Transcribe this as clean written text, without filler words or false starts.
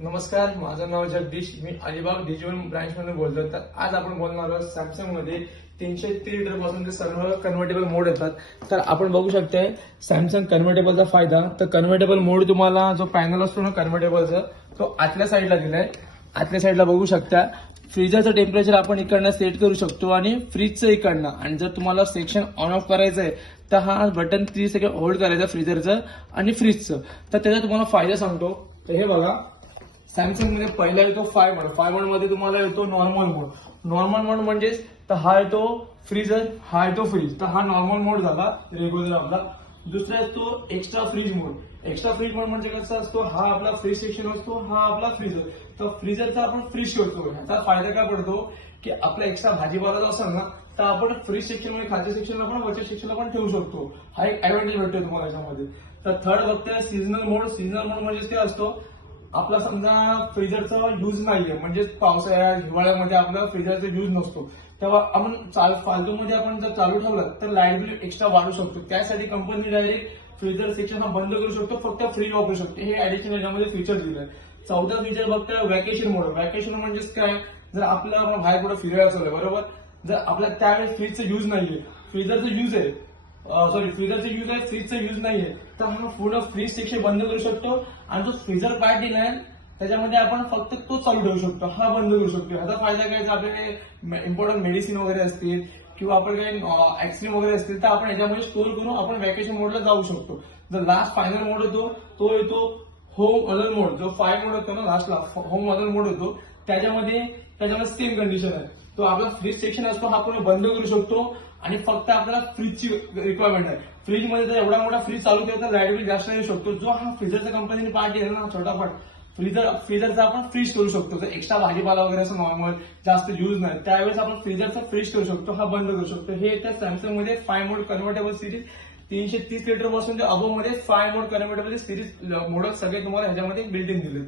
नमस्कार, माझं नाव जगदीश. मी Alibag digital branch मधून बोलतोय. तर आज आपण बोलणार आहोत सॅमसंग मध्ये 330 लिटर पासून ते सर्व कन्व्हर्टेबल मोड येतात. तर आपण बघू शकताय सॅमसंग कन्व्हर्टेबलचा फायदा. तर कन्व्हर्टेबल मोड तुम्हाला जो पॅनल असतो ना कन्व्हर्टेबलचा, तो आतल्या साईडला दिलाय. आतल्या साईडला बघू शकता. फ्रीजरचं टेम्परेचर आपण इकडनं सेट करू शकतो आणि फ्रीजचं इकडनं. आणि जर तुम्हाला सेक्शन ऑन ऑफ करायचं आहे तर हा बटन 3 सेकंड होल्ड करायचा फ्रीजरचं आणि फ्रीजचं. तर त्याचा तुम्हाला फायदा सांगतो. तर हे बघा, सॅमसंग मध्ये पहिला येतो 5 मोड. 5 मोड मध्ये तुम्हाला येतो नॉर्मल मोड. नॉर्मल मोड म्हणजेच तर हा येतो फ्रीजर, हा येतो फ्रीज. तर हा नॉर्मल मोड झाला रेग्युलर आपला. दुसरा असतो एक्स्ट्रा फ्रीज मोड. एक्स्ट्रा फ्रीज मोड म्हणजे कसा असतो, हा आपला फ्रीज सेक्शन असतो, हा आपला फ्रीजर. तर फ्रीजरचा आपण फ्रीज करतो. ह्याचा फायदा काय पडतो की आपला एक्स्ट्रा भाजीपाला जो असेल ना, तर आपण फ्रीज सेक्शन मध्ये खाद्य सेक्शनला पण वरच्या सेक्शनला पण ठेवू शकतो. हा एक ऍडव्हान्टेज भेटतो तुम्हाला याच्यामध्ये. तर थर्ड बघताय सीझनल मोड. सीझनल मोड म्हणजे काय असतो, आपला समजा फ्रीजरचा यूज नाहीये, म्हणजे पावसाळ्यात हिवाळ्यामध्ये आपला फ्रीजरचा यूज नसतो, तेव्हा आपण फालतूमध्ये आपण जर चालू ठेवलं तर लाईट बिल एक्स्ट्रा वाढू शकतो. त्यासाठी कंपनी डायरेक्ट फ्रीजर सेक्शन हा बंद करू शकतो, फक्त फ्री वापरू शकतो. हे ऍडिशनल याच्यामध्ये फीचर दिलंय. चौथा फीचर बघता वॅकेशन मोड. वॅकेशन म्हणजेच काय, जर आपल्याला बाहेर कुठे फिरायला चालू आहे बरोबर, जर आपल्या त्यावेळेस फ्रीजचं यूज नाहीये, फ्रीजरचं यूज आहे, फ्रीजरचं यूज आहे, फ्रीजचं यूज नाहीये, तर हा पूर्ण फ्रीज सेक्शन बंद करू शकतो. आणि जो फ्रीजर पार्ट दिलाय त्याच्यामध्ये आपण फक्त तो चालू ठेवू शकतो, हा बंद करू शकतो. ह्याचा फायदा काय, जर आपल्याकडे इम्पॉर्टंट मेडिसिन वगैरे असतील किंवा आपण काही ऍक्सिडेंट वगैरे असतील तर आपण याच्यामध्ये स्टोअर करून आपण वॅकेशन मोडला जाऊ शकतो. जर लास्ट फायनल मोड येतो तो येतो होम अदर मोड. जो 5 मोड होतो ना लास्टला, होम अदर मोड होतो, त्याच्यामध्ये सेम कंडिशन आहे. तो आपला फ्रीज सेक्शन असतो, हा पूर्ण बंद करू शकतो आणि फक्त आपल्याला फ्रीजची रिक्वायरमेंट आहे. फ्रीजमध्ये जर एवढा मोठा फ्रीज चालू केला तर लाईट बिल जास्त येऊ शकतो. जो हा फ्रीजरच्या कंपनीने पार्ट दिला ना छोटाफाट, फ्रीजरचा आपण फ्रीज करू शकतो. जर एक्स्ट्रा भाजीपाला वगैरे असं नॉर्मल जास्त यूज नाही, त्यावेळेस आपण फ्रीजरचा फ्रीज करू शकतो, हा बंद करू शकतो. हे त्या सॅमसंग मध्ये 5 मोड कन्व्हर्टेबल सिरीज 330 लिटर पासून ते अबोव मध्ये 5 मोड कन्व्हर्टेबल सिरीज मोड सगळे तुम्हाला ह्याच्यामध्ये बिल्ट इन दिले.